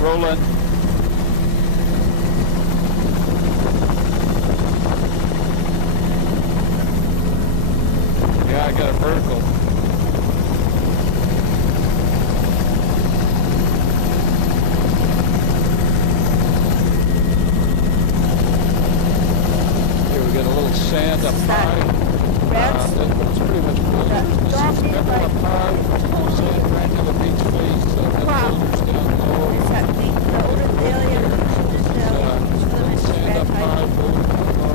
rolling. Yeah, I got a vertical. Here we get a little sand up high. It's pretty much cool. This is pebble up high, sand granular beach face, boulders down low. There's that big Philadelphia, Sand up high, boulders down low.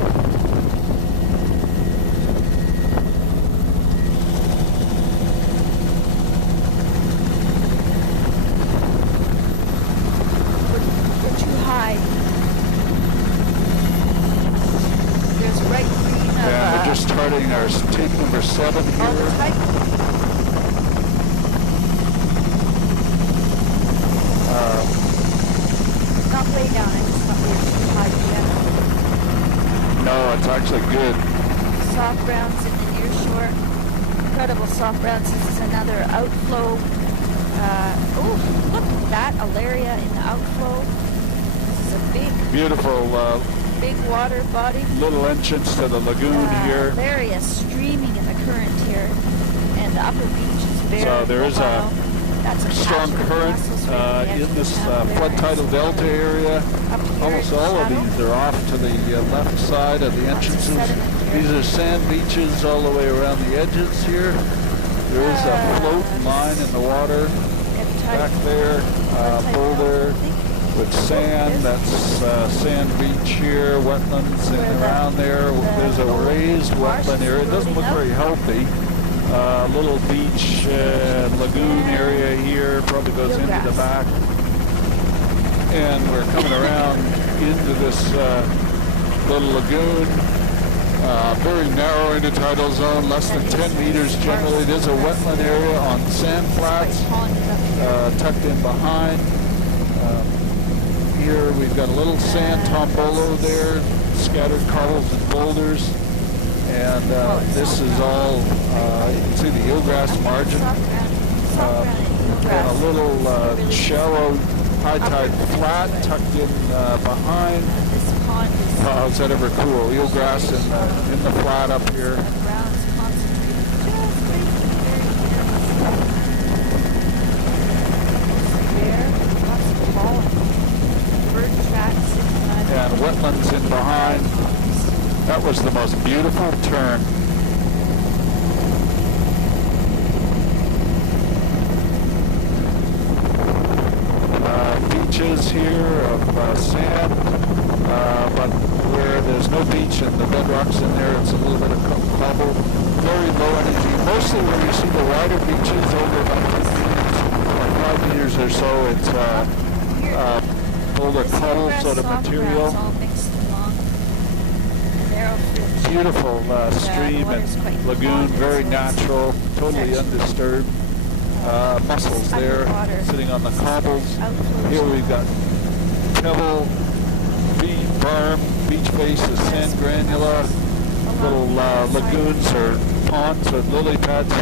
We're too high. There's right green of, Yeah, we're just starting our tape number 7 here. all the type. Not way down, I just thought we were too high to get. No, it's actually good. Soft browns in the near shore. Incredible soft browns. This is another outflow. Oh, look at that, Alaria in the outflow. This is a big, Beautiful big water body. little entrance to the lagoon here. Alaria streaming in the current here. And the upper beach is very So there is a strong current in this flood tidal delta area. Almost all of these are off to the left side of the entrances. These are sand beaches all the way around the edges here. There is a float line in the water back there, boulder with sand. That's sand beach here, wetlands in around there. There's a raised wetland area. It doesn't look very healthy. Little beach lagoon area here, probably goes into the back. And we're coming around into this little lagoon. Very narrow intertidal zone, less than 10 meters generally. It is a wetland area on sand flats, tucked in behind. Here we've got a little sand tombolo there, scattered cobbles and boulders. And this is all, you can see the eelgrass margin. And a little shallow high tide flat tucked in behind. Oh, is that ever cool? Eelgrass in the flat up here. And wetlands in behind. That was the most beautiful turn. Beaches here of sand, but where there's no beach and the bedrock's in there, it's a little bit of cobble. Very low energy. Mostly where you see the wider beaches over about 5 meters or so, it's boulder cobble sort of material. Beautiful stream and lagoon, very natural, totally undisturbed. Mussels there, sitting on the cobbles. Here we've got pebble, beach berm, beach face is sand granula, little lagoons or ponds with lily pads.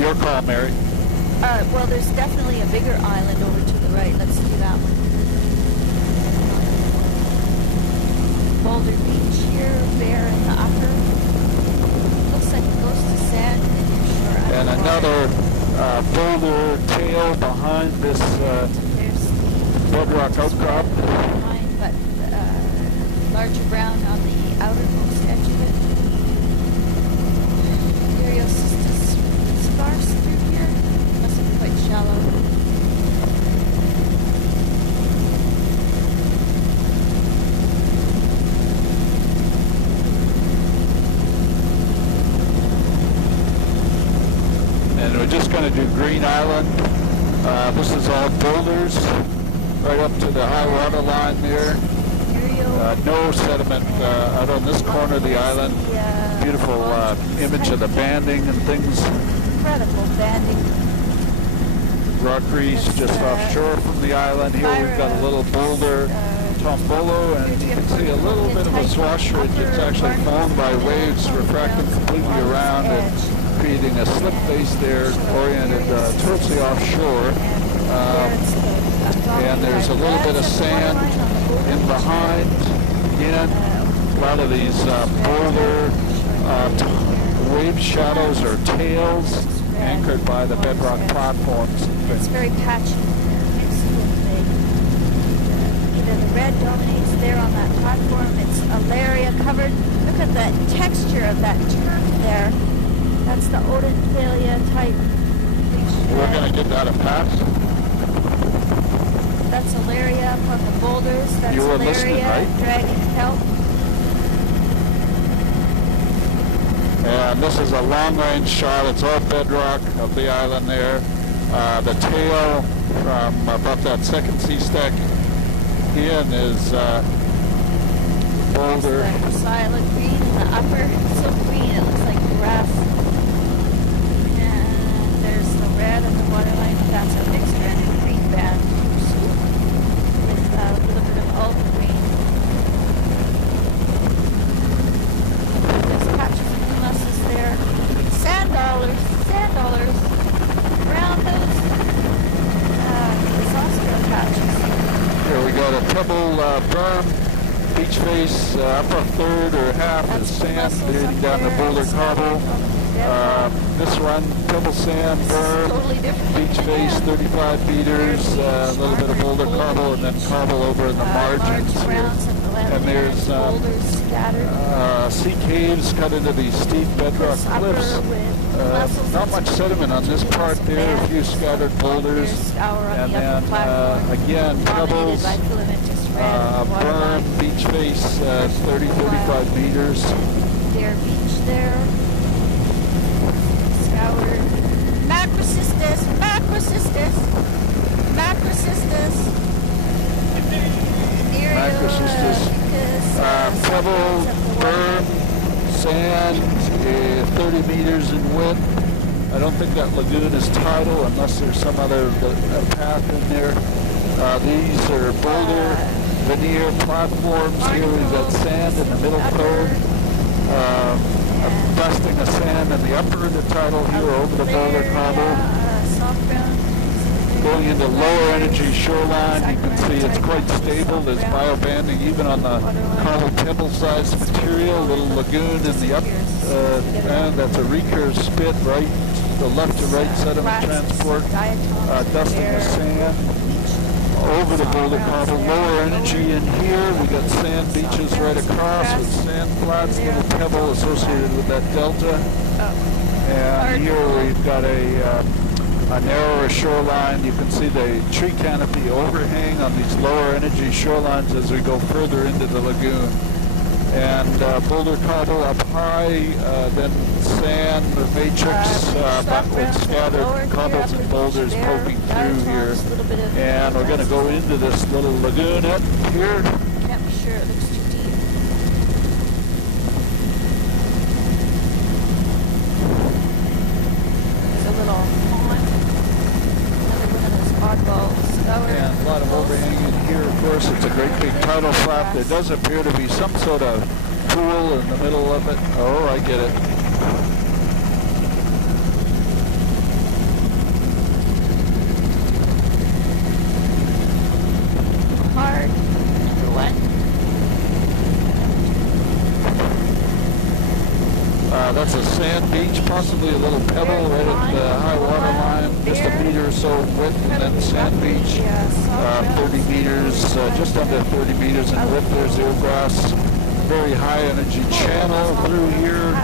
Your call, Mary. Well, there's definitely a bigger island over to the right. Let's do that one. Boulder Beach here, Bear in the upper. Looks like it goes to sand and And another boulder tail behind this bedrock outcrop. Behind, but larger brown on the outermost edge of it. Curiosistis sparse through here. Must be quite shallow. We're just going to do Green Island. This is all boulders, right up to the high water line there. No sediment out on this corner of the island. Beautiful image of the banding and things. Incredible banding. Rock reefs just offshore from the island. Here we've got a little boulder tombolo, and you can see a little bit of a swash ridge. It's actually formed by waves refracting completely around it. creating a slip face there oriented towards the offshore. And there's a little bit of sand in behind. Again, a lot of these boulder wave shadows or tails anchored by the bedrock platforms. It's very patchy. Either the red dominates there on that platform. It's Alaria covered. Look at the texture of that turf there. That's the Odenthalia type. We're going to give that a pass. That's Alaria up on the boulders. That's you were Alaria listening, right? dragging kelp. And this is a long-range shot. It's all bedrock of the island there. The tail from above that second sea stack in is boulder. The silent green in the upper. So green, it looks like grass. And there's the red and the waterline. That's a mixed red and green band with a little bit of ultramarine. There's patches of molasses there. Sand dollars around those Oscar patches. Here we got a pebble berm, beach face, upper third or half is sand leading down the boulder cobble. This one, pebble sand berm, Totally different beach face, 35 meters, a little bit of boulder cobble, and then cobble over in the margins here. And there's sea caves cut into these steep bedrock cliffs. Not much sediment on this part there, a few scattered boulders, and then again pebbles, berm, beach face, 30-35 meters. Their beach there, scoured. Macrocystis, pebble, berm, sand, 30 meters in width. I don't think that lagoon is tidal unless there's some other path in there. These are boulder veneer platforms. Here we've got sand in the middle third. Busting of sand in the upper of the tidal here over the boulder cobble. Going into lower energy shoreline, you can see it's quite stable. There's biobanding even on the cobble pebble sized material. Little lagoon in the up end. That's a recurve spit, right? The left to right sediment transport. Dusting of sand over the boulder cobble. Lower energy in here. We got sand beaches right across with sand flats, little pebble associated with that delta. And here we've got a narrower shoreline. You can see the tree canopy overhang on these lower energy shorelines as we go further into the lagoon. And boulder cobble up high, then sand or matrix, but with scattered cobbles and boulders poking through here. And we're going to go into this little lagoonette here. Can't be sure, it looks too deep. There's a little pond. Another one of those oddballs. And a lot of overhang in here, of course. It's a great big tidal flap. There does appear to be some sort of pool in the middle of it. Oh, I get it. Hard. Number one. That's a sand beach, possibly a little pebble right at the high water line, just a meter or so width, and then sand beach, 30 meters, just under 30 meters in width. There's eelgrass, very high energy channel through here.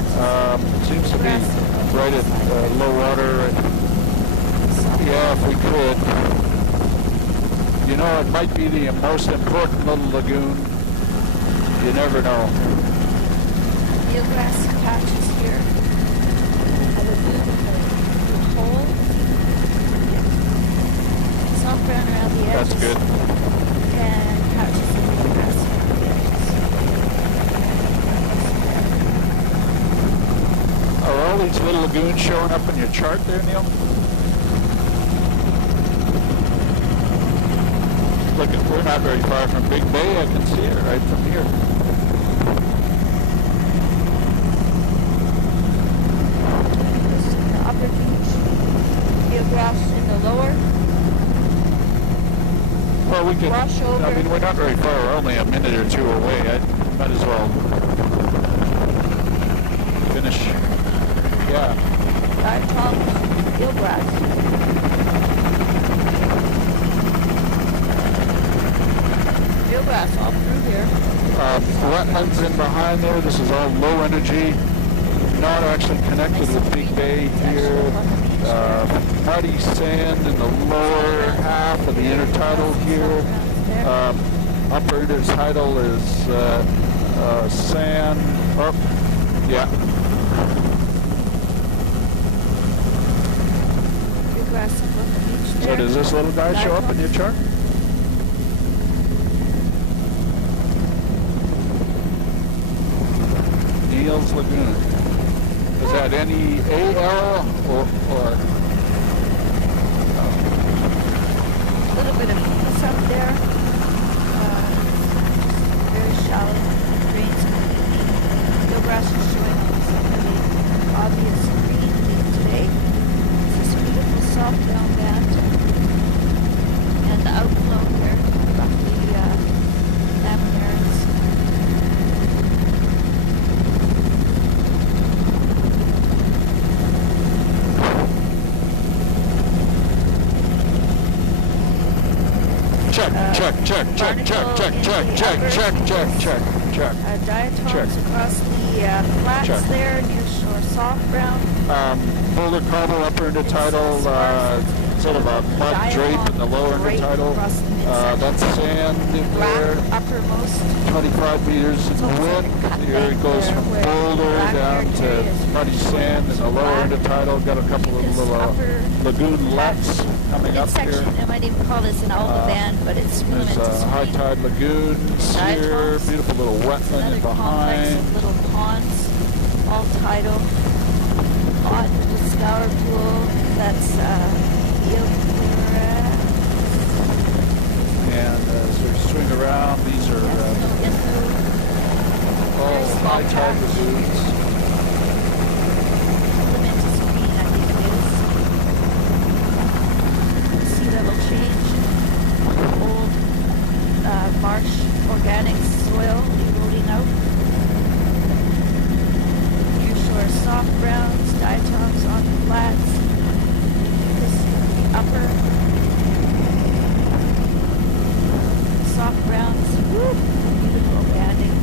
Seems to be right at low water. Yeah, if we could. You know, it might be the most important little lagoon. You never know. Eelgrass patches here. A lagoon with a hole. Soft brown around the edges. That's good. And patches of eelgrass around the edges. Are all these little lagoons showing up in your chart there, Neil? Look, we're not very far from Big Bay. I can see it right from here. grass in the lower. Well, we could, Wash over. I mean, we're not very far, we're only a minute or two away. I might as well finish. Yeah. Diatoms, eelgrass. Eelgrass all through here. Wetlands in behind there. This is all low energy. Not actually connected with Big Bay here. Muddy sand in the lower half of the intertidal here. Upper intertidal is sand. Oh, yeah. Eelgrass up on the beach So there. does this little guy show up in your chart? Neil's Lagoon. Is that N-E-A-L or A little bit of humus up there. Very shallow drains. Eelgrass is showing some really obvious green today. This beautiful soft down band. And the outflow here, roughly Laminaris. check. Diatoms across the flats there, near shore soft brown. Boulder cobble upper intertidal, sort of a mud drape in the lower intertidal. That's sand in there. Uppermost. 25 meters in width. Here it goes from boulder down to muddy sand in the lower intertidal. Got a couple of little lagoonlets coming up here. I might even call this an alga band, but it's There's high tide lagoons here. Beautiful little wetland in behind. Of little ponds, all tidal. On the scour pool, that's And as we swing around, these are all high tide lagoons. Sea level change, old marsh organic soil eroding out. Near shore soft browns, diatoms on the flats. This upper soft browns, beautiful banding.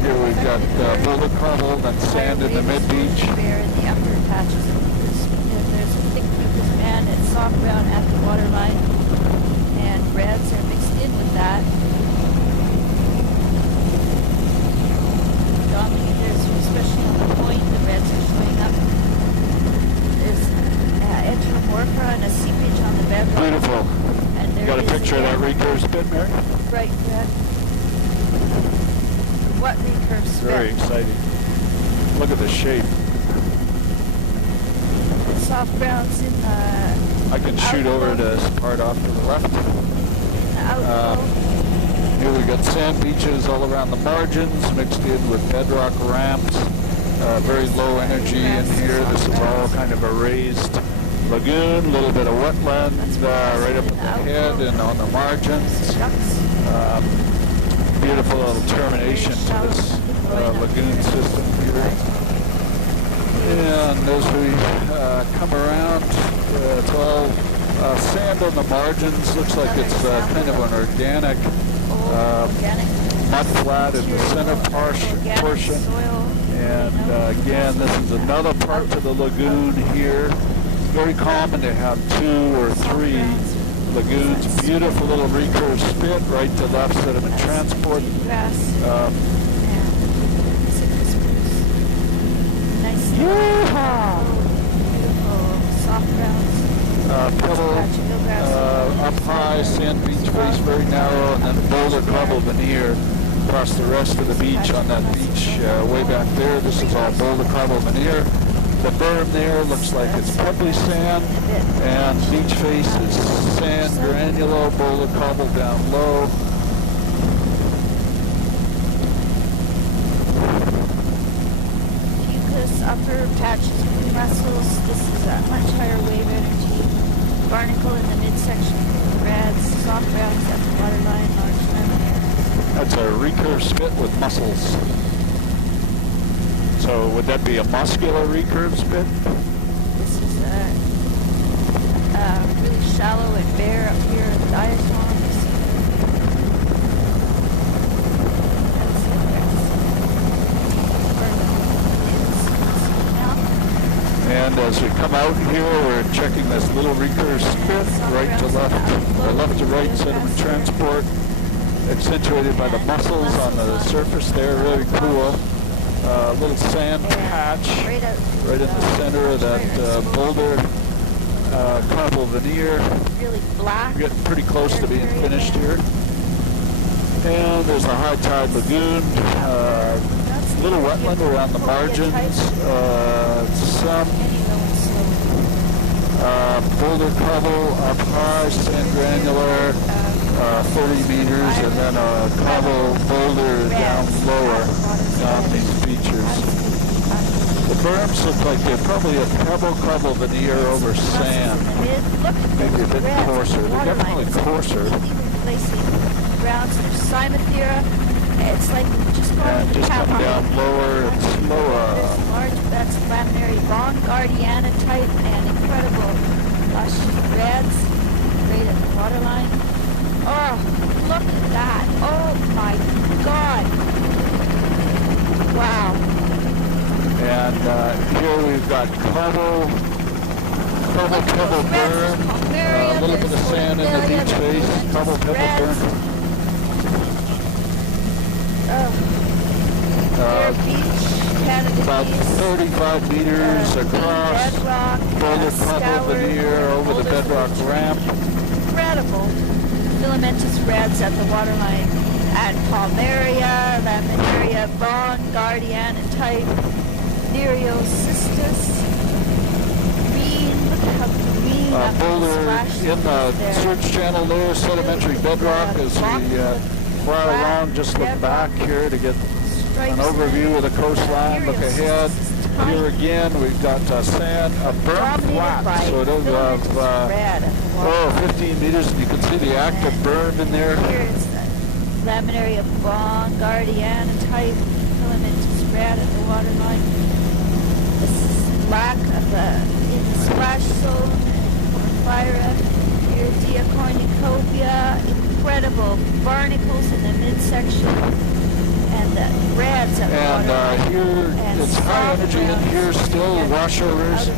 Here we've got boulder cobble, that's sand in the mid-beach. There in the upper patches of mucus. There's a thick mucus band and soft brown at the waterline, and reds are mixed in with that. There's, especially on the point, the reds are showing up. There's enteromorpha and a seepage on the bedrock. Beautiful. And there Got a is picture of that recurve spit, Mary? bright red. What recurve spit? Very exciting. Look at the shape. Soft browns in the I can shoot over this part off to the left. outflow. Here we got sand beaches all around the margins, mixed in with bedrock ramps. Very low energy in here. This is all kind of a raised lagoon, a little bit of wetland right up at the head and on the margins. Beautiful little termination to this lagoon system here. And as we come around, it's all sand on the margins. Looks like it's kind of an organic mud flat in the center portion. And again, this is another part to the lagoon here. It's very common to have 2 or 3 lagoons. Beautiful little recurve spit, right to left sediment transport. Pebble up high, sand beach face very narrow, and then boulder cobble veneer across the rest of the beach on that beach way back there. This is all boulder cobble veneer. The berm there looks like it's pebbly sand, and beach face is sand granular, boulder cobble down low. Mucus upper patches pretty mussels. This is a much higher wave energy. Barnacle in the midsection. Reds, soft browns at the waterline, large laminaires. That's a recurve spit with mussels. So would that be a muscular recurve spit? This is really shallow and bare up here at diatoms. And as we come out here, we're checking this little recurve spit, right to left, or left to right sediment transport, accentuated by the mussels on the surface there, really cool. Little sand patch right in the center of that boulder, carpal veneer. Really black. We're getting pretty close to being finished here. And there's a high tide lagoon. Little wetland around the margins, some boulder cover up high, sand granular, 30 meters, and then a cobble boulder down lower on these features. The berms look like they're probably a cobble veneer over sand, maybe a bit coarser. They're definitely coarser. Grounds, there's Cymathera. It's like just going just come down lower and slower. That's laminary bond guardiana type and incredible lush reds right at the waterline. Oh, look at that. Oh my God. Wow. And here we've got pebble burn, a little bit of sand in the beach face, pebble burn. About 35 meters across, boulder crumble veneer over the bedrock ramp. Incredible filamentous reds at the waterline at Palmaria, Laminaria, Bond, Guardiana type, Nereocystis, green, look how green boulder in the surge channel there, sedimentary bedrock as we fly along. Just look back here to get an overview of the coastline. Look ahead. Here again, we've got sand, a burn flat, sort of 15 meters, and you can see the active berm in there. Here is the laminaria bond, guardiana type, filamentous red at the waterline. This is lack of in the splash zone, Porphyra. Here, Diacornucopia, incredible barnacles in the midsection. And the reds at the waterline. Here, it's high energy in here still, washovers.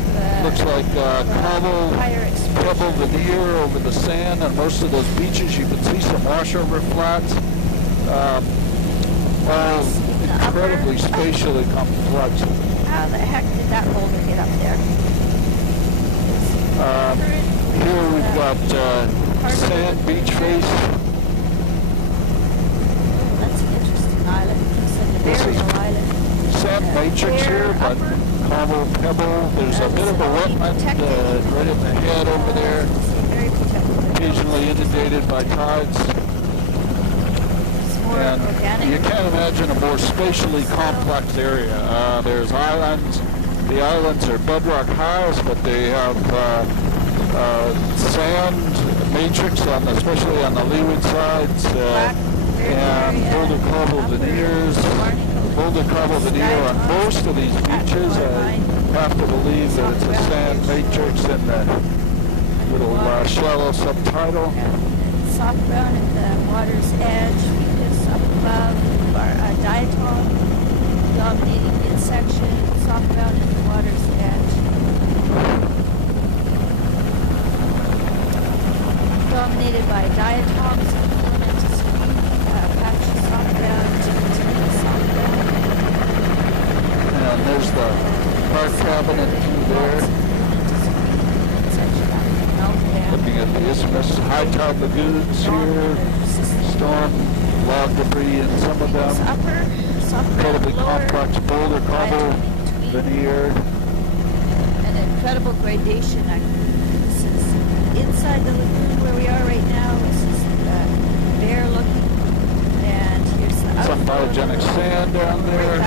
Looks like pebble veneer over the sand, and most of those beaches you can see some washover flats. All incredibly spatially complex. How the heck did that boulder get up there? Here we've got sand beach face. This is sand matrix here, but cobble, pebble. There's a bit of a wetland right in the head over there, occasionally inundated by tides. And you can't imagine a more spatially complex area. There's islands. The islands are bedrock highs, but they have sand matrix, especially on the leeward sides. And boulder cobble veneers, boulder cobble veneer on most of these beaches. I have to believe that it's a sand matrix in the little shallow subtidal. Soft brown at the water's edge, weakness up above, diatom, dominating midsection, soft brown at the water's edge. Dominated by diatoms and filamentous patches, soft brown, soft brown. And there's the park cabinet through there. Looking at the isthmus, high tide lagoons here, storm, log debris in some of them. Incredibly complex boulder cobble veneer. An incredible gradation. This is inside the lagoon where we are right now. This is bare looking, and here's the some biogenic sand down there.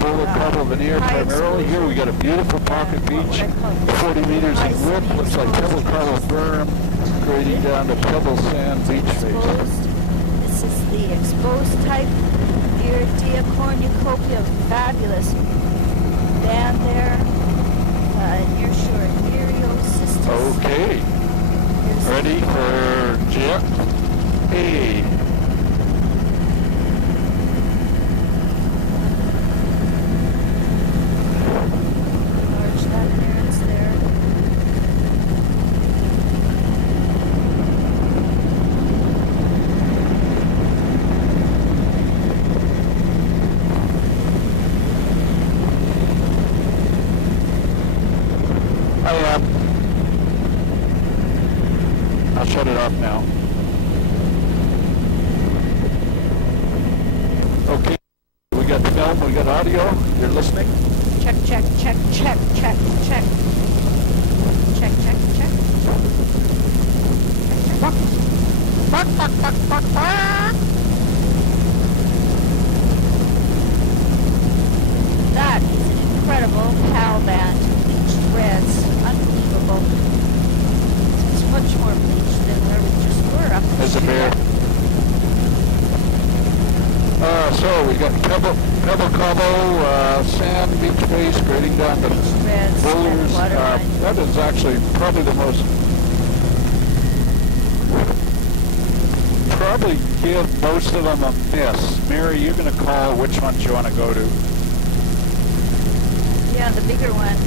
Boulder cobble veneer primarily. Here we got a beautiful pocket beach, 40 meters in width. Looks like pebble coral berm grading down to pebble sand beach face. This is the exposed type. Iridia cornucopia, fabulous band there. Nearshore Nereocystis. Okay. Ready for jet A. Large that appearance there. I'll shut it off now. Okay, we got film, we got audio. You're listening? Check, check, check, check, check, check. Check, check, check. That is an incredible PAL band. Bleached reds. Unbelievable. It's much more bleached than where we just were up there. There's a bear. So we got pebble cobble, sand, beach face, grading down to boulders. That is actually probably the most. Probably give most of them a miss. Mary, you're going to call which ones you want to go to. Yeah, the bigger one.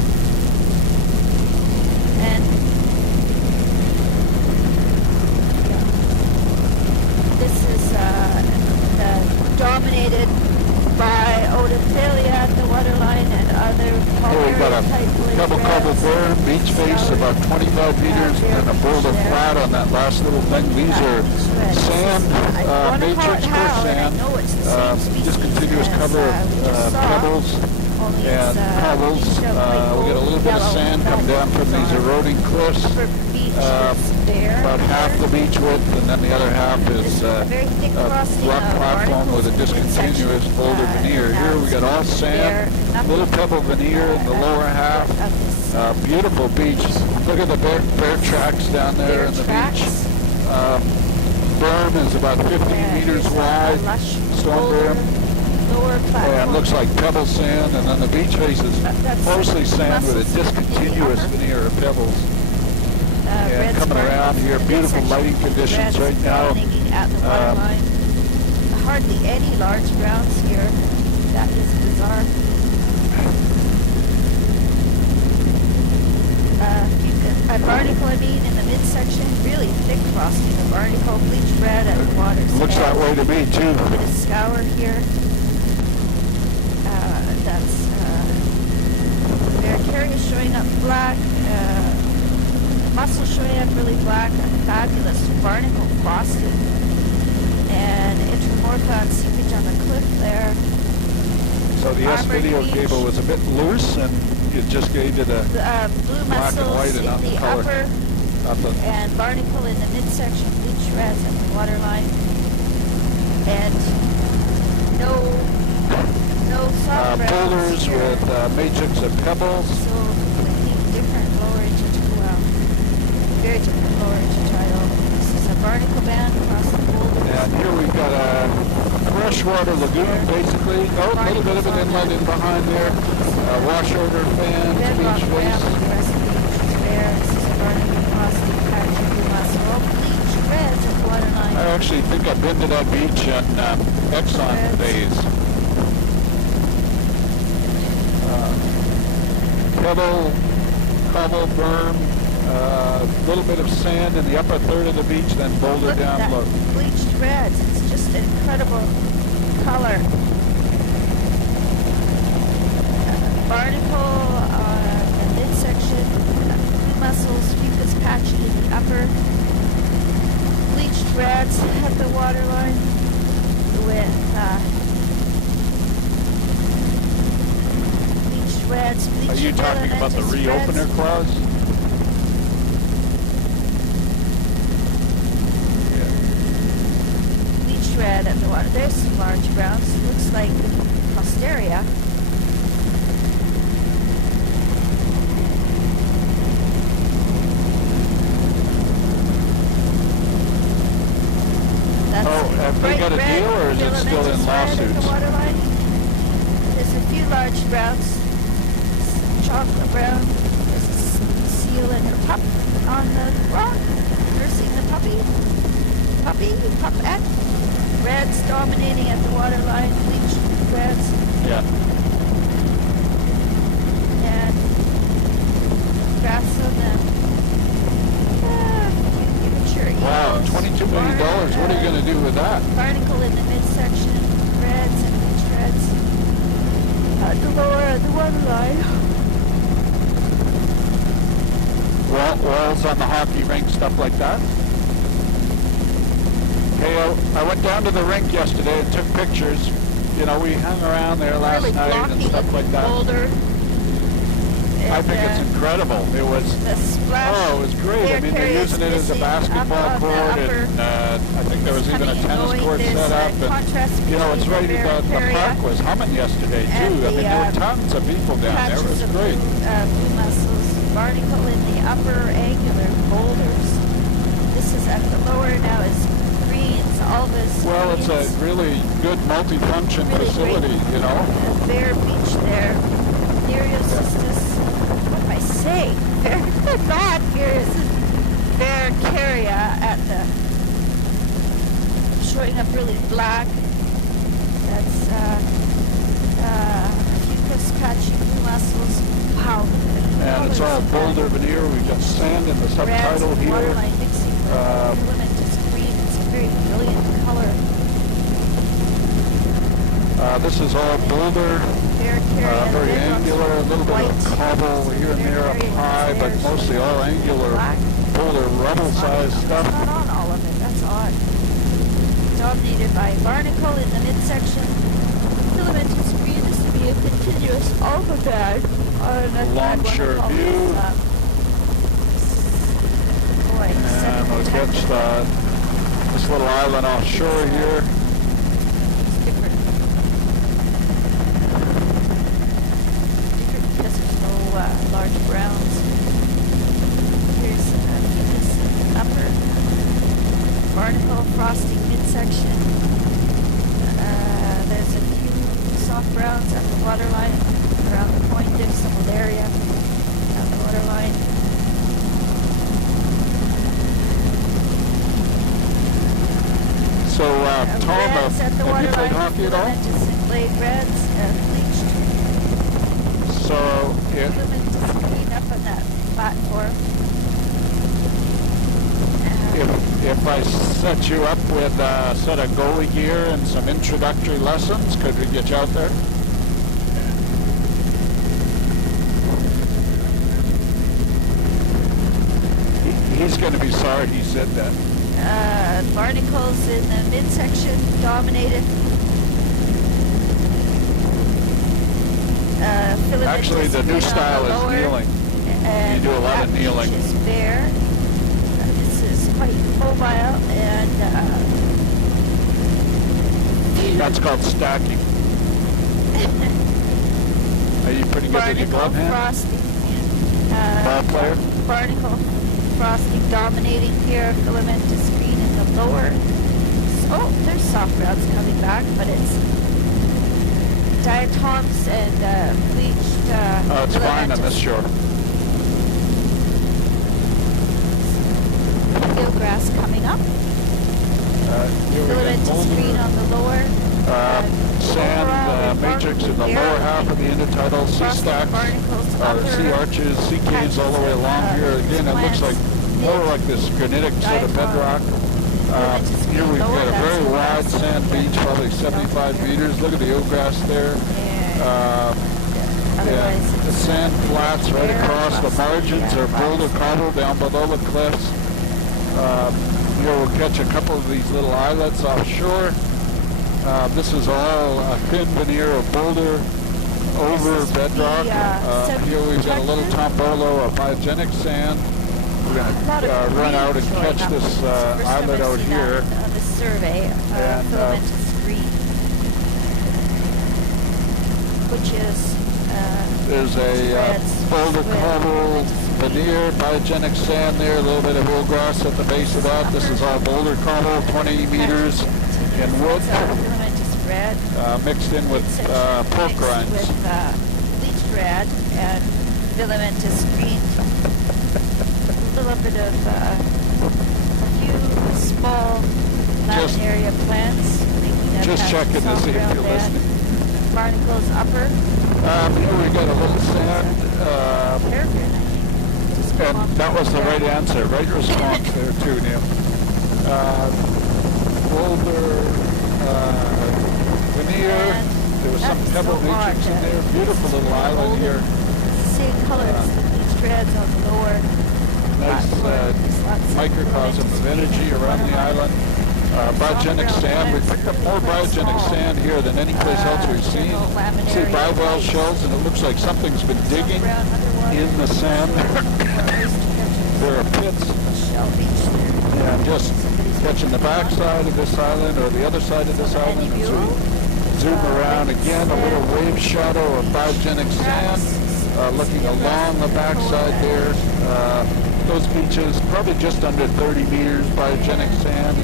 And this is dominated by Odophilia at the waterline and other Here we've got a pebble cobble berm, beach face about 25 meters, and then a boulder flat on that last little thing. These are sand, matrix coarse sand, discontinuous cover of pebbles and pebbles. We get a little bit of sand come down from these eroding cliffs. About half the beach width, and then the other half is a rock platform with a discontinuous boulder veneer. Here we got all sand, little pebble veneer in the lower half. Beautiful beach. Look at the bear tracks down there in the beach. Berm is about 15 meters wide, stone berm. And looks like pebble sand, and then the beach face is mostly sand with a discontinuous veneer of pebbles. And coming around here, beautiful lighting conditions right now. Hardly any large browns here. That is bizarre. A barnacle, in the midsection, really thick frosting. A barnacle, bleached red, and water. Looks that way to me too. A bit of scour here. That's Varicarius showing up black. Mussel showing up really black. Fabulous barnacle frosting. And Intramorphon seepage on the cliff there. So the S-video cable was a bit loose, and you just gave it a blue black and white mussels enough in the color. upper, and barnacle in the midsection, bleach reds at the waterline, and no soft boulders here. with matrix of pebbles. So completely different lower intertidal, very different lower intertidal. This is a barnacle band across the boulder. And here we've got a freshwater lagoon, basically. Oh, a little bit of an inlet in behind there. Washover fans, beach face. I actually think I've been to that beach in Exxon days. Pebble, cobble, berm, a little bit of sand in the upper third of the beach, then boulder down low. Bleached reds, it's just an incredible color. Barnacle, the midsection, mussels, fucus patchy in the upper. Bleached reds at the waterline with bleached reds. Are you talking about the reopener clause? Bleached red at at the water. There's some large browns. Looks like Costeria. Have they got a deal, or is it still in lawsuits? There's a few large browns, chocolate brown. There's a seal and her pup on the rock, nursing the puppet. Reds dominating at the waterline, bleached reds. Yeah. And grass on them. Wow, $22 million. What are you going to do with that? Barnacle in the midsection, reds and bleach reds. At the lower, the waterline. Oils on the hockey rink, stuff like that. Hey, I went down to the rink yesterday and took pictures. You know, we hung around there last really night and stuff like that. Boulder. I think it's incredible. It was, it was great. I mean, they're using it as a basketball court, and I think there was even a tennis court set up. And, you know, it's right, the park was humming yesterday, too. I mean, there were tons of people down there. It was great. Blue mussels, barnacle in the upper angular boulders. This is at the lower now is greens, alvis. Well, it's a really good multi-function facility, you know. Bear beach there. Nereocystis. What am I saying? Very bad here. Barracaria at the showing up really black. That's Fucus Kachi blue mussels. Wow. And it's all boulder veneer. We've got sand in the subtitle here. Waterline mixing filamentous green. It's a very brilliant color. This is all boulder. Very angular, a little bit of cobble here and there up high, but mostly all angular, boulder, rubble-sized stuff. Not on all of it, that's odd. Dominated by barnacle in the midsection. Filamentous green is to be a continuous alpha bag on a Longshore view. And we'll catch this little island offshore here. Large browns. Here's this upper barnacle frosting midsection. There's a few soft browns at the waterline around the point. There's some malaria at the waterline. So, Tom, have you played hockey at all? Blade reds and bleached. So, yeah. Up on that platform. If I set you up with a set of goalie gear and some introductory lessons, could we get you out there? He's going to be sorry he said that. Barnacles in the midsection dominated. Actually, the new style is kneeling. You do a lot of kneeling. Is bare. This is quite mobile and that's called stacking. Are you pretty good with your glove hand? Frosting. Ball player? Barnacle frosting dominating here. Filamentous green in the lower. Oh, there's soft browns coming back, but it's diatoms and bleached. Oh, it's fine on this shore. Eelgrass coming up. Filamentous green on the lower. Sand matrix in the lower half of the intertidal, sea stacks, sea arches, sea caves all the way along here. Again, it looks like more like this granitic sort of bedrock. Here we've got a very wide sand beach, probably 75 meters. Look at the eelgrass there. The sand flats right across. The margins are boulder cobble down below the cliffs. Here we'll catch a couple of these little islets offshore. This is all a thin veneer of boulder over bedrock. Here we've got a little tombolo of biogenic sand. We're going to run out and catch this islet out here. The survey, filamentous which is there's a boulder cobble veneer, biogenic sand there, a little bit of eelgrass at the base of that. This is all boulder cobble, 20 meters in width, mixed in with pork rinds. With bleached red and filamentous green. A little bit of a few small laminaria plants. Just checking to see if you're listening. Barnacles upper. Here we got a little sand. And that was the right answer, right response there too, Neil. Boulder veneer. There was some pebble matrix in there. Beautiful little island here. Same colors, bleached reds on the lower. Nice microcosm of energy around the island. Biogenic sand. We picked up more biogenic sand here than any place else we've seen. See bivalve shells, and it looks like something's been digging in the sand. There are pits. And just catching the backside of this island or the other side of this island as we zoom around again, a little wave shadow of biogenic sand looking along the backside there. Those beaches, probably just under 30 meters biogenic sand,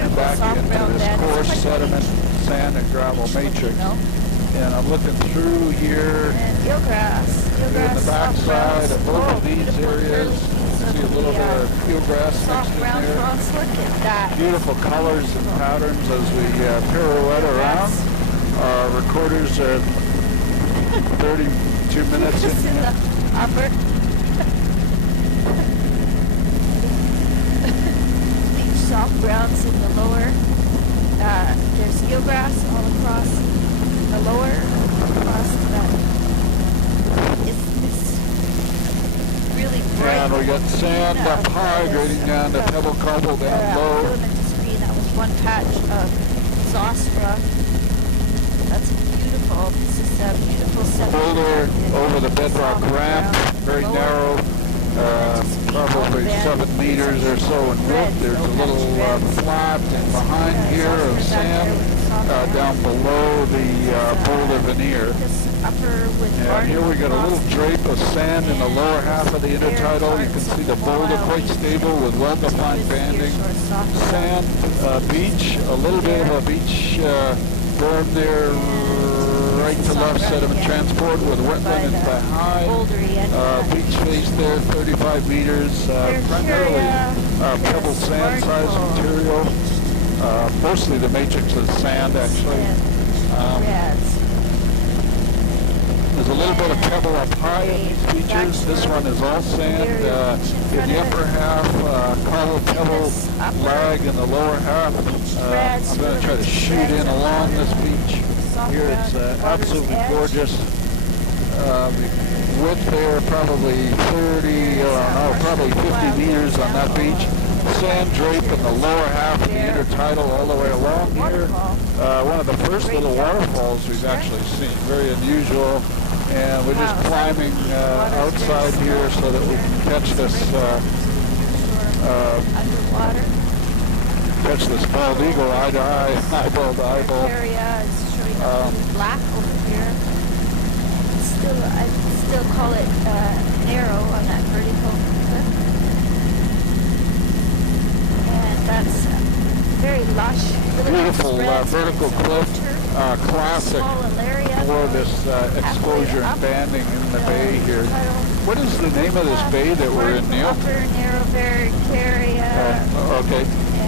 and back into this coarse sediment, sand and gravel matrix. And I'm looking through here in the backside of both of these areas. See a little bit of eelgrass mixed in there. Beautiful colors and patterns as we pirouette around. Our recorders are 32 minutes in here. Soft browns in the lower. There's eelgrass all across the lower, across that. It's really bright. And we got sand up high, grading down to pebble cobble down low. That was one patch of Zostra. That's beautiful. This is a beautiful sediment. Boulder over the bedrock ramp, very narrow. Probably 7 meters or so in width. There's a little flat and behind here of sand down below the boulder veneer. And here we got a little drape of sand in the lower half of the intertidal. You can see the boulder quite stable with well-defined banding. Sand, beach, a little bit of a beach berm there, right to left sediment transport with wetland and behind. Beach face there, 35 meters, primarily pebble sand size material. Mostly the matrix is sand actually. There's a little bit of pebble up high in these beaches. This one is all sand. In the upper half, cobble pebble lag in the lower half. I'm going to try to shoot in along this beach. Here it's absolutely gorgeous. Width there probably 50 meters on that beach. Sand drape in the lower half of the intertidal all the way along here. One of the first little waterfalls we've actually seen. Very unusual. And we're just climbing outside here so that we can catch this bald eagle eye to eye, eyeball to eyeball. Black over here. I still call it narrow on that vertical cliff. And that's very lush. Beautiful vertical cliff. Classic for this exposure and banding in the bay here. What is the name of this bay that we're in, Neil? Upper Narrow area. Okay.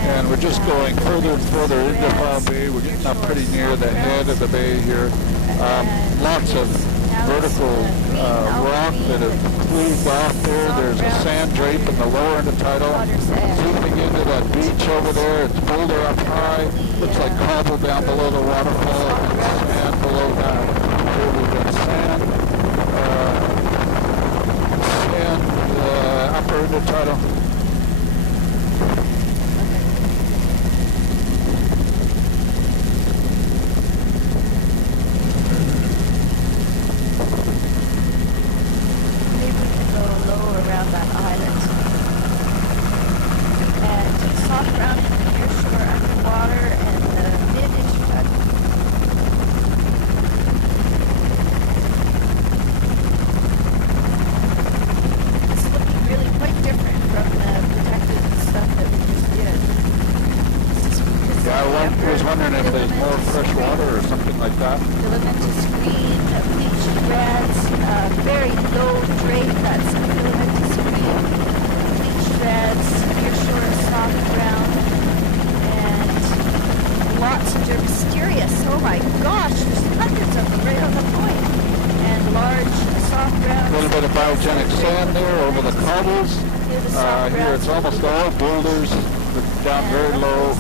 And we're just going further and further into Foul Bay. We're getting up pretty near the head of the bay here. Lots of vertical rock that have cleaved off there. There's a sand drape in the lower end of tidal. Zooming into that beach over there. It's boulder up high. Looks like cobble down below the waterfall and sand below that. Here we've got sand. Upper end of tidal. wondering if there's more fresh water or something like that. Filamentous green, bleached reds, very low drape, that's filamentous green, bleached reds, nearshore soft brown, and lots of dermisterious. Oh my gosh, there's hundreds of them right on the point. And large soft browns. A little bit of biogenic sand there over the cobbles. Here it's almost all boulders, down very low.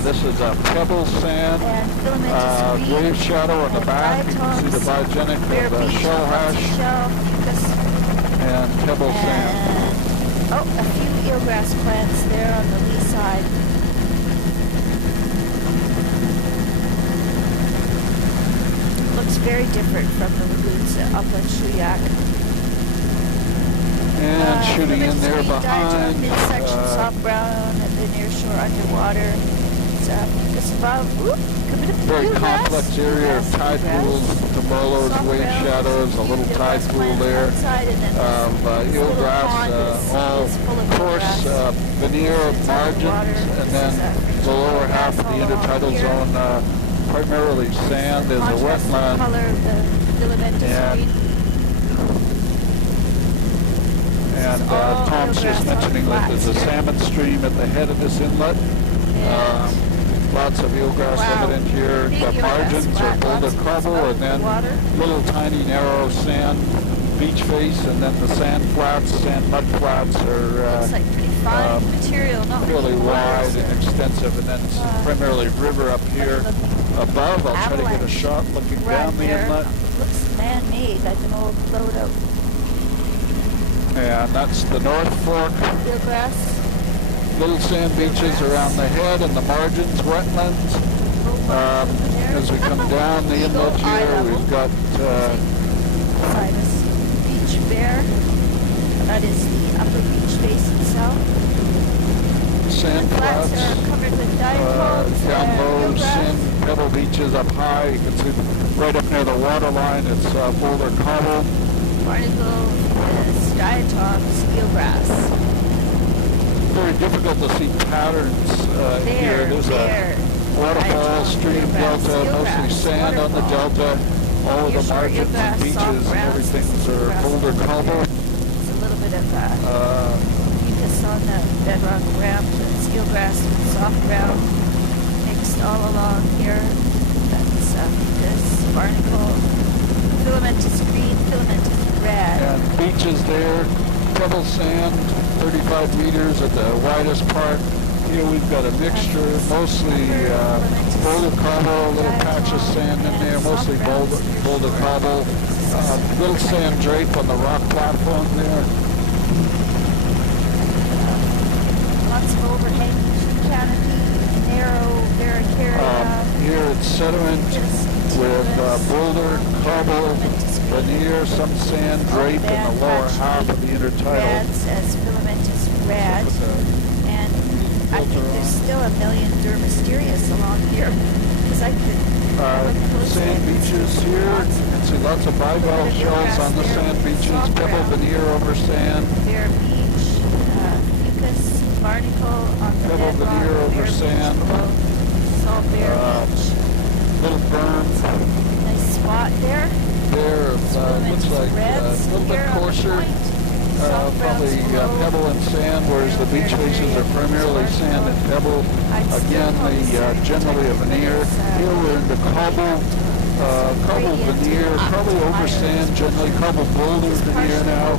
This is a pebble sand, wave shadow on the back. You can see the biogenic of the shell hash and pebble sand. Oh, a few eelgrass plants there on the lee side. Looks very different from the lagoons at Upland Shuyak. And shooting in there behind. Midsection soft brown at the nearshore underwater. It's above. Very complex area of tide pools, tomolos, wave shadows, a little tide pool there. Eelgrass, all coarse veneer margins, and then the lower half of the intertidal zone, primarily sand. There's a wetland. And Tom's just mentioning that there's a salmon stream at the head of this inlet. Lots of eelgrass evident here. The margins are boulder cobble, and then little tiny narrow sand beach face, and then the sand flats, sand mud flats are looks like pretty fine material, not really wide and extensive, and then primarily river up here above. I'll try to get a shot looking down the inlet. Looks man-made, like an old loadout. And that's the North Fork. Eelgrass. Little sand beaches around the head and the margins, wetlands. As we come down the inlet here, we've got beach bear. That is the upper beach face itself. Sand flats are covered with diatoms, down low, sand pebble beaches up high. You can see right up near the water line, it's boulder cobble. Barnacle, diatoms, eelgrass. Very difficult to see patterns here. There's a waterfall, stream, delta, mostly sand on the delta. All of the margins and beaches and everything's are boulder cobble. There's a little bit of mucus on the bedrock ramp. It's eelgrass and soft ground mixed all along here. That's mucus, barnacle, filamentous green, filamentous red. And beaches there, pebble sand, 35 meters at the widest part. Here we've got a mixture, mostly boulder cobble, a little patch of sand in there, mostly boulder cobble. Little sand drape on the rock platform there. Lots of overhanging tree canopy, narrow barracaria. Here it's sediment with boulder, cobble, veneer, some sand drape in the lower half of the intertidal. Reds as filamentous red. And I think there's still a million dermisterious along here. Because I could sand beaches here. You can see lots of bivalve shells on the sand beaches. Pebble veneer over sand. Bear beach, mucus, barnacle on the pebble veneer over sand. Salt bear beach. Little berm. Nice spot there. There, looks like a little bit coarser. Probably pebble and sand, whereas the beach faces are primarily sand and pebble. Again, generally a veneer. Here we're into cobble veneer, probably over sand, generally cobble boulder veneer now.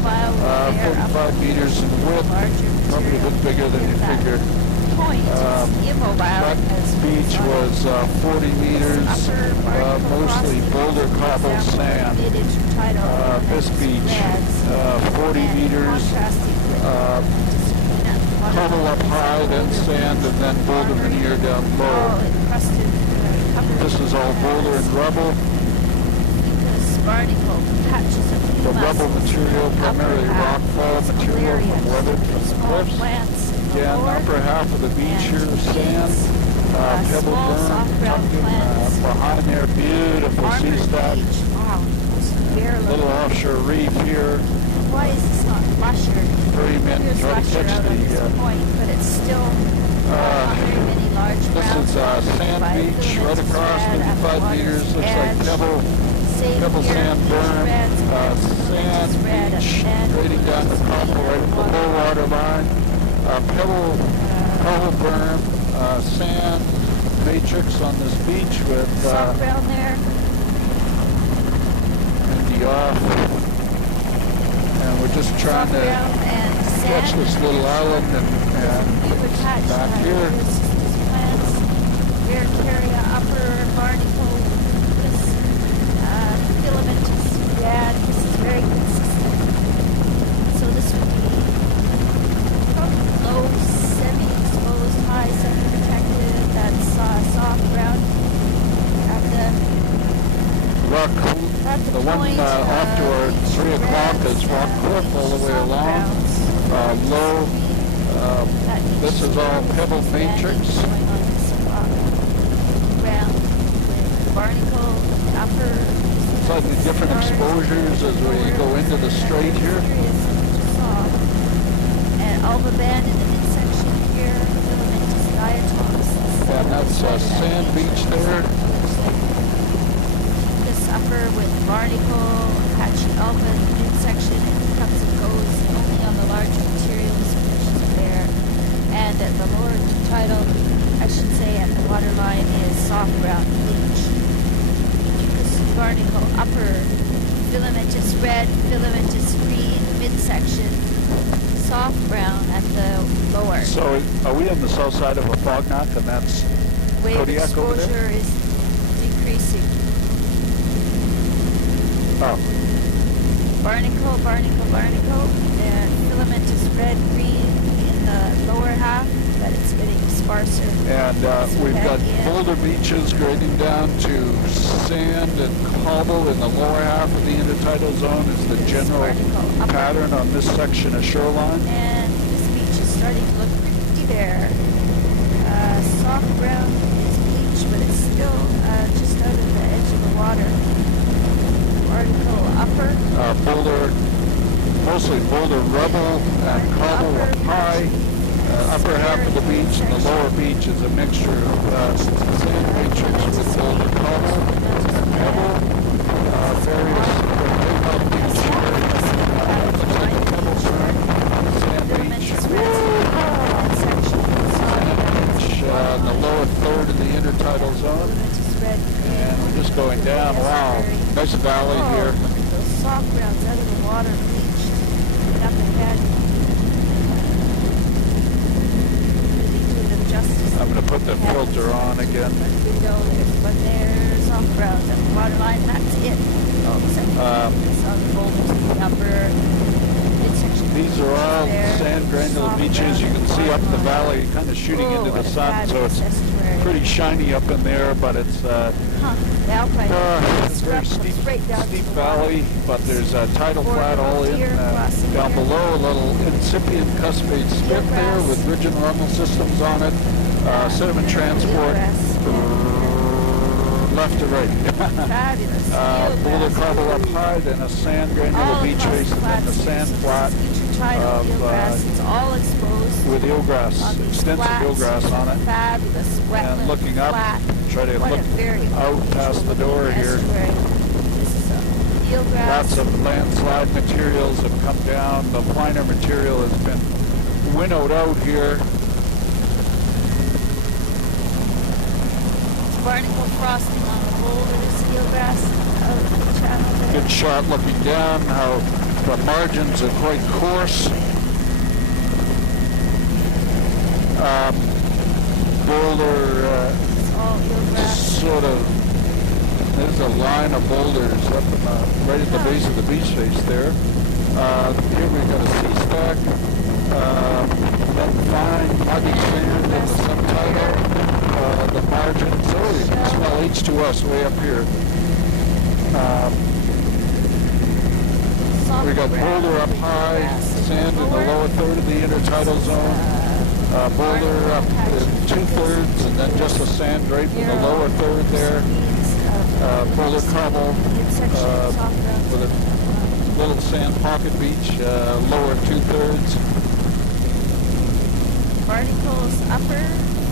45 meters in width, probably a bit bigger than you figure. That beach was 40 meters, mostly boulder cobble sand. This beach, 40 meters, cobble up high, then sand, and then boulder veneer down low. This is all boulder and rubble. The rubble material, primarily rockfall material from weathered from the cliffs. Again, upper half of the beach here is sand, pebble berm, tucked in behind there, beautiful sea stack. Little offshore reef here. Why is this not flusher? Very mint try to catch out the. on this point, but it's still not very many large This browns. is Sand Beach, right across, 55 meters. Looks like Pebble Sand Berm, Sand Beach, grading down the cobble right at the low water line. Pebble Berm, sand matrix on this beach with soft brown there. and the off. And we're just trying to catch this little island and back here. Barricaria, upper barnacle. This filament is bad. This is very consistent. So this would be low semi-exposed, high semi-protected. That's soft brown. At the Rock, the one point, off to our 3 o'clock is Rock Cliff all the way along. Low, this is all Pebble Matrix. Barnacle, upper. Slightly different exposures as we go into the strait here. And Alba Band in the midsection here, filamentous diatoms. And that's Sand Beach there. This upper with barnacle, patchy alba in the midsection, and comes and goes only on the larger materials, which is there. And at the lower tidal, I should say at the waterline, is soft brown bleach. Barnacle upper, filamentous red, filamentous green, midsection, soft brown at the lower. So are we on the south side of a fog knot, and that's Wave Kodiak over there? exposure is decreasing. Oh. Barnacle, and filamentous red, green in the lower half, but it's getting sparser. And we've got boulder beaches grading down to sand and cobble in the lower half of the intertidal zone is the general pattern on this section of shoreline. And this beach is starting to look pretty bare. Soft brown is beach, but it's still just out of the edge of the water. Barnacle upper. Boulder, mostly boulder rubble and cobble up high. Upper half of the beach and the lower beach is a mixture of sand matrix with boulder cobble and pebble. Various pebble beach here. Looks like a pebble berm, sand beach. Sand beach in the lower third of the intertidal zone. And we're just going down. Wow, nice valley here. Look at those soft browns out of the water, bleached, up ahead. I'm going to put the filter on again. But there's soft browns at the waterline. That's it. These are all sand granular beaches. You can see up the valley, kind of shooting into the sun, so it's pretty shiny up in there. But it's a very steep valley. But there's a tidal flat all in down below. A little incipient cuspate spit there with ridge and runnel systems on it. Sediment transport left to right. Fabulous. Boulder cobble up high, then a sand granular beach face, and then the sand flat it's all exposed with eelgrass, extensive eelgrass on it. Fabulous. And looking up, try to look out past the door here. This is eelgrass. Lots of landslide materials have come down. The finer material has been winnowed out here. Barnacle frosting on the boulders, eelgrass out of the channel there. Good shot looking down, how the margins are quite coarse. Boulder, sort of, there's a line of boulders up in right at the base of the beach face there. Here we've got a sea stack, then fine muddy sand in the subtidal. The margins, oh, you can smell H2S way up here. We got boulder up high, sand in the lower third of the intertidal zone, boulder up in 2/3, and then just a sand drape in the lower third there. Boulder cobble with a little sand pocket beach, lower 2/3. barnacles upper,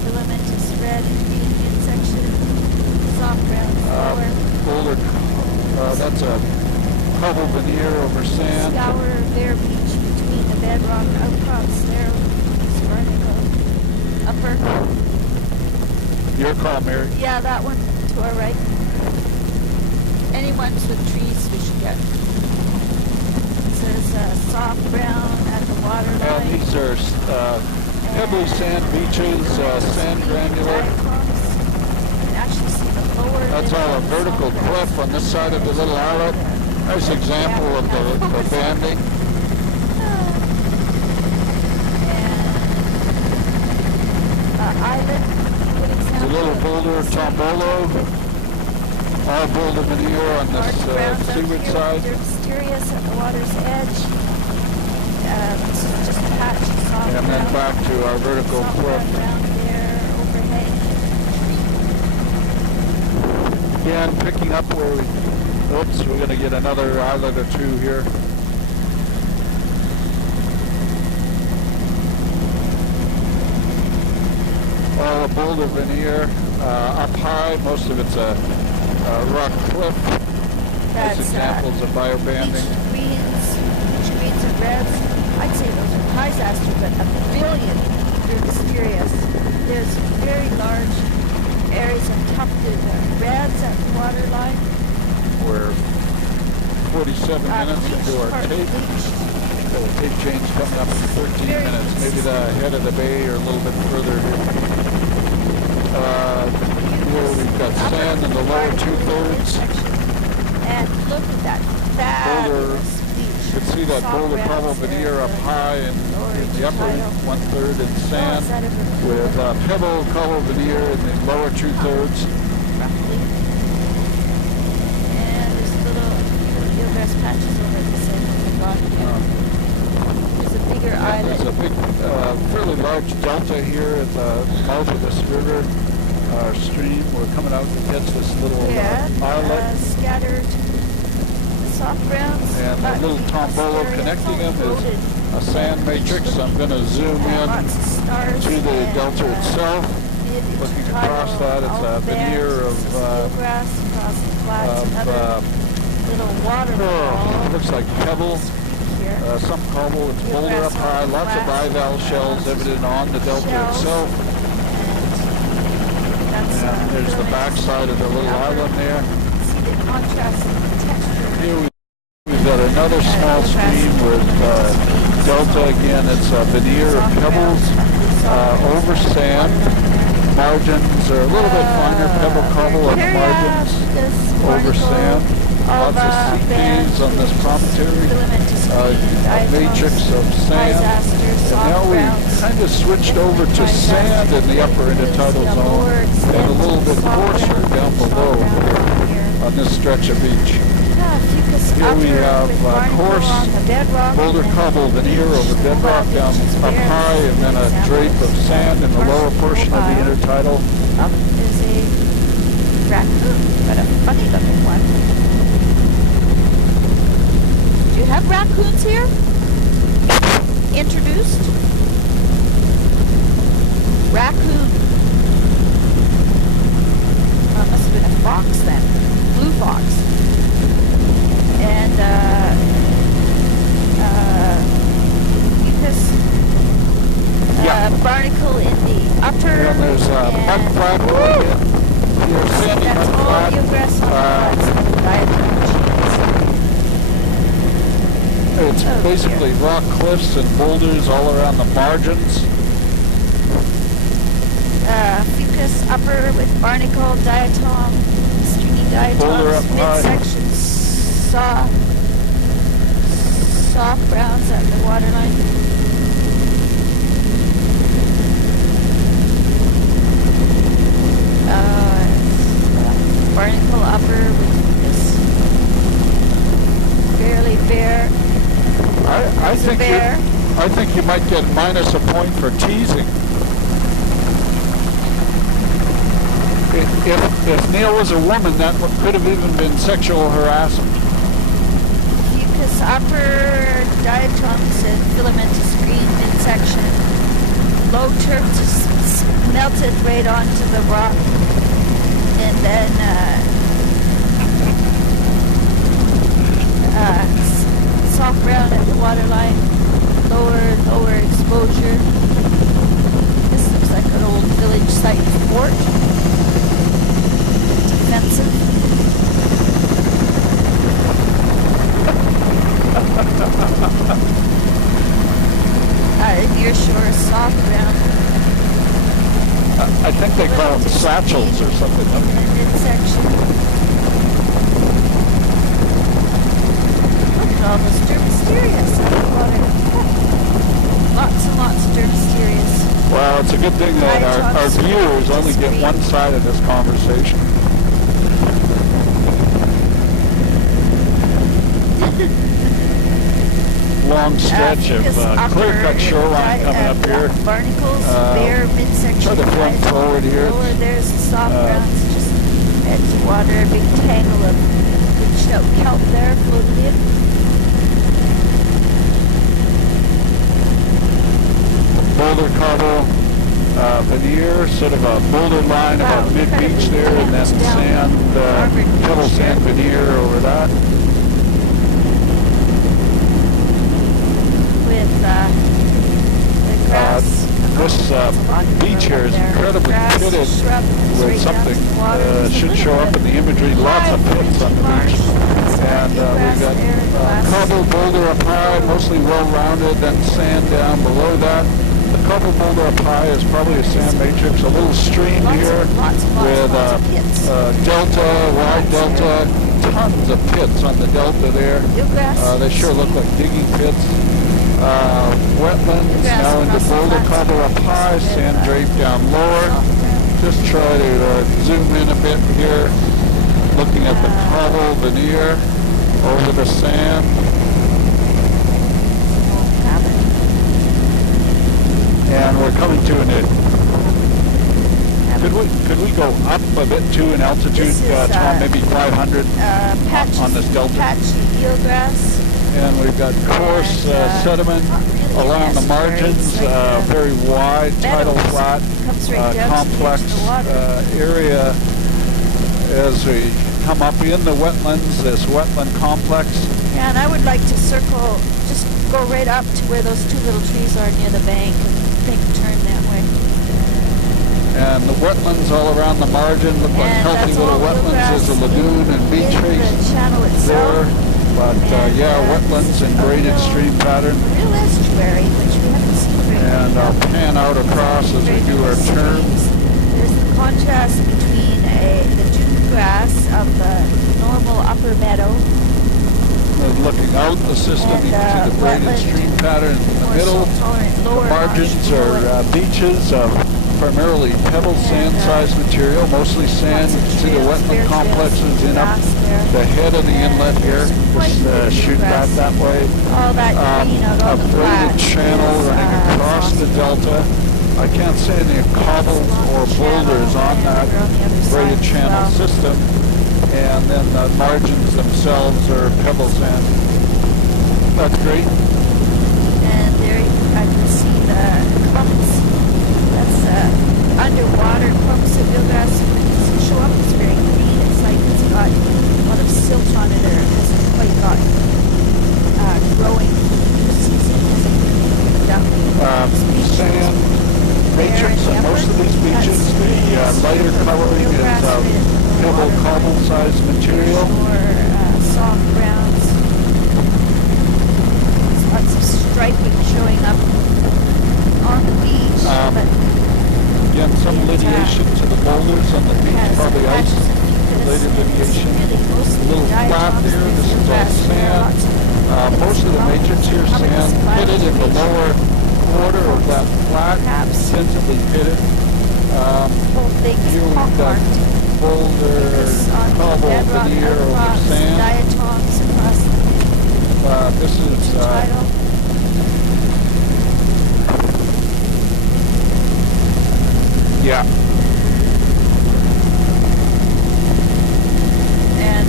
filamentous red and green midsection, soft browns lower. Boulder, that's a cobble veneer over sand. Scour bare beach between the bedrock outcrops there. Barnacle upper. Your call, Mary. Yeah, that one to our right. Any ones with trees we should get. There's a soft brown at the water line. And these are pebbly sand beaches, sand granular. You can actually see the lower. That's all a vertical cliff on this side of the little islet. Nice example of the banding. Island, good example. The little boulder tombolo. All boulder veneer on this seaward side. They're mysterious at the water's edge. This is just a patch of soft And then back to our vertical cliff. Around there, overhang. Again, picking up where we... Oops, we're going to get another islet or two here. All a boulder veneer, up high. Most of it's a rock cliff. Nice examples of biobanding. Beach greens and reds. I'd say those are Kaisaster, but a billion. They're mysterious. There's very large areas of tufted reds at the waterline. We're 47 minutes into our tape. The tape change coming up in 13 minutes. Maybe the head of the bay or a little bit further here. Here we've got sand in the lower 2/3. And look at that fabulous beach. You can see that boulder cobble veneer up high in the upper 1/3 in sand with pebble cobble veneer in the lower 2/3. And there's little eelgrass patches over the side of the bottom here. There's a bigger islet. There's a big, fairly large delta here at the mouth of this river. Our stream, we're coming out to catch this little islet. Scattered soft browns. And the little tombolo connecting them is a sand matrix. I'm going to zoom in to the delta itself. Looking across that, it's a veneer of little water. Looks like pebble. Some cobble. It's boulder up high. Lots of bivalve shells evident on the delta itself. And there's the backside of the little island there. Here we've got another small stream with delta again. It's a veneer of pebbles over sand. Margins are a little bit finer, pebble cobble on the margins over sand. Lots of sea caves on this promontory. A matrix of sand. And now we've kind of switched over to sand in the upper intertidal zone and a little bit coarser down below on this stretch of beach. Here we have coarse boulder cobble veneer over bedrock down up high, and then a drape of sand in the lower portion of the intertidal. Up is a raccoon, but a funny looking one. Do you have raccoons here? Introduced? Raccoon. Well, it must have been a fox then. Blue fox. And mucus barnacle in the upper. And there's mud flat going in. Here's sandy mud flat. It's basically rock cliffs and boulders all around the margins. Fucus upper with barnacle, diatom, stringy diatoms, midsection, soft browns at the waterline. Barnacle upper with this fairly bare. I think you might get minus a point for teasing. If Neil was a woman, that could have even been sexual harassment. Fucus upper, diatoms and filamentous green midsection. low turf just melted right onto the rock, and then soft ground at the waterline, lower exposure. This looks like an old village site fort. Defensive. Near shore, soft ground. I think they call them satchels or something. In the midsection. Look at all this dermisterias in the water. Lots and lots of dermisterias. Well, it's a good thing that our viewers only get one side of this conversation. Long stretch of clear-cut shoreline coming up here. Barnacles, bare midsection. Try to flip forward here. Lower, there's the soft grounds, just edge of water, a big tangle of good kelp there floated in. Boulder cobble veneer, sort of a boulder line about mid-beach there, and then sand, pebble sand veneer over that. With the grass. This beach here is incredibly pitted with something. Should show up in the imagery. Lots of pits on the beach. And we've got cobble boulder up high, mostly well-rounded, then sand down below that. The cobble boulder up high is probably a sand matrix. A little stream here with delta, wide delta, tons of pits on the delta there. They sure look like digging pits. Wetlands now into boulder cobble up high, sand drape down lower. Just try to zoom in a bit here, looking at the cobble veneer over the sand. And we're coming to an end. Could we go up a bit too in altitude, Tom, maybe 500 on this delta? Patchy eelgrass. And we've got coarse sediment along the margins, very wide, tidal flat, complex area as we come up in the wetlands, this wetland complex. Yeah, and I would like to circle, just go right up to where those two little trees are near the bank and take a turn that way. And the wetlands all around the margin look like healthy little wetlands. There's a lagoon and beach trees there. But yeah, wetlands and graded stream pattern. Real estuary, which we haven't seen very much. And I'll pan out across as we do our turn. There's the contrast between the dune grass of the normal upper meadow. Looking out the system, you can see the graded stream pattern in the middle. The margins are beaches of primarily pebble sand-sized material, mostly sand. You can see the wetland complexes in up the head of the inlet here. Just shoot back that way. A braided channel running across the delta. I can't see any cobbles or boulders on that braided channel system. And then the margins themselves are pebble sand. That's great. And there I can see the clumps. That's underwater clumps of eelgrass. It doesn't show up as very green. It's like it's got a lot of silt on it, or it hasn't quite got growing season. Sand matrix on most of these beaches. The lighter coloring is pebble cobble-sized material. Or soft browns. There's lots of striping showing up on the beach. Again, some lineation to the boulders on the beach, probably ice-related lineation. A little flat there. This is all sand. Most of the matrix here is sand. Pitted in the lower quarter of that flat, extensively pitted. Here we've got boulder, cobble veneer over sand. This is yeah. And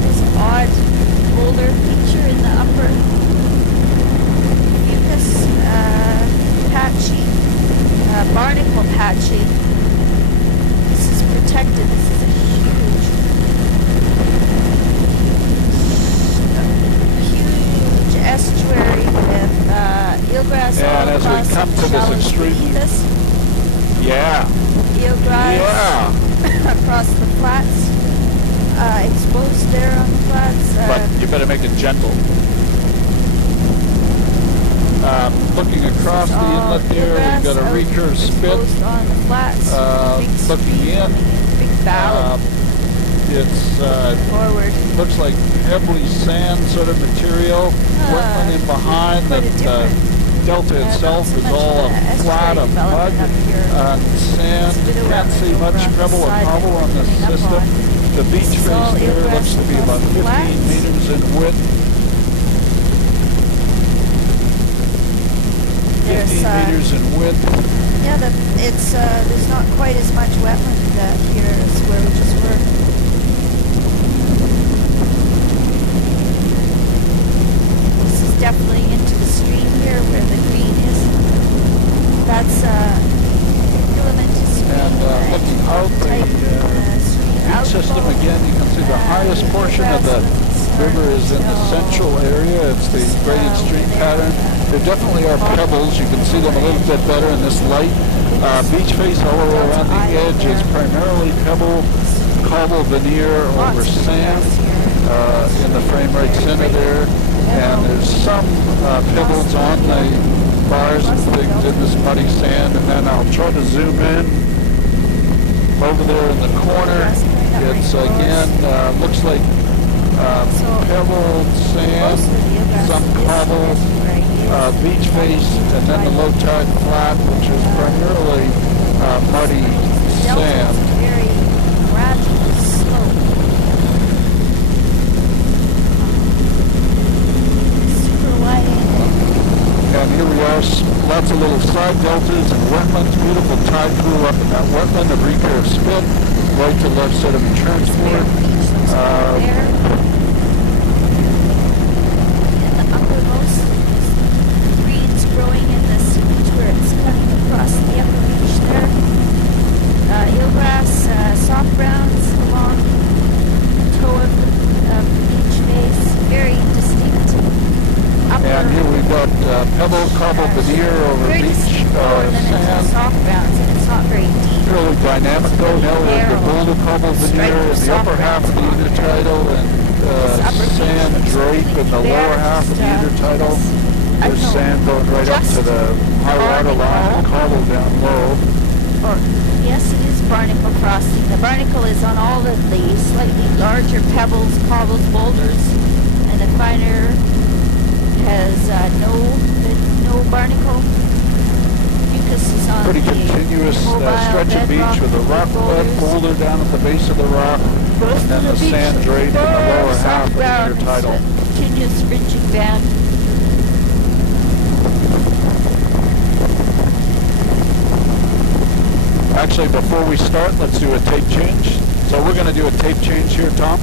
there's an odd boulder feature in the upper mucus, patchy. barnacle patching. This is protected. This is a huge estuary with eelgrass all And as across we come the to this shallows extremely, beneath us. Eelgrass across the flats, exposed there on the flats. But you better make it gentle. Looking across the inlet here, we've got a recurve spit. On the flats, Looking in, big valley. it's Forward. looks like pebbly sand sort of material. Wetland in behind. Quite a The different. delta itself not so is much all of an flat estuary of mud development up here. and sand. There's a bit of Can't see wetland much over on the pebble or side that cobble we're on this coming up system. on. The beach It's all face here eelgrass looks to be across about the 15 flats. meters in width. There's 15 meters in width. yeah, it's there's not quite as much wetland here as where we just were. This is definitely into the stream here where the green is. That's filamentous stream. And looking out the beach system again, you can see the highest portion of the river is in the central area. It's the gradient stream pattern. There definitely are pebbles. You can see them a little bit better in this light. Beach face all the way around the edge is primarily pebble, cobble veneer over sand in the frame right center there. And there's some pebbles on the bars and things in this muddy sand. And then I'll try to zoom in over there in the corner. It's again, looks like pebble, sand, some cobble, beach face, and then the low tide flat, which is primarily muddy sand. Very gradual slope. Super wide angle. And here we are, lots of little side deltas and wetlands, beautiful tide pool up in that wetland, a recurve spit, right to left sediment transport. There. In the uppermost, reeds growing in the sewage where it's cutting across the upper beach there. Eelgrass, soft browns along the toe of the beach face, very distinct. And here we've got pebble, cobble, veneer over very beach, distinct lower limit to sand. soft browns, and it's not very deep. Really dynamic though. Now we have the boulder cobble veneer in the upper half of the intertidal and sand drape in the lower half of the intertidal. There's sand going right up to the high water line and cobble down low. Yes, it is barnacle frosting. The barnacle is on all of the slightly larger pebbles, cobbles, boulders, and the finer has no barnacle. Mucus is on Pretty the continuous stretch of beach with a rock boulder down at the base of the rock, and then the sand drape in the lower half of the intertidal. Continuous ridging band. Actually, before we start, let's do a tape change. So we're going to do a tape change here, Tom.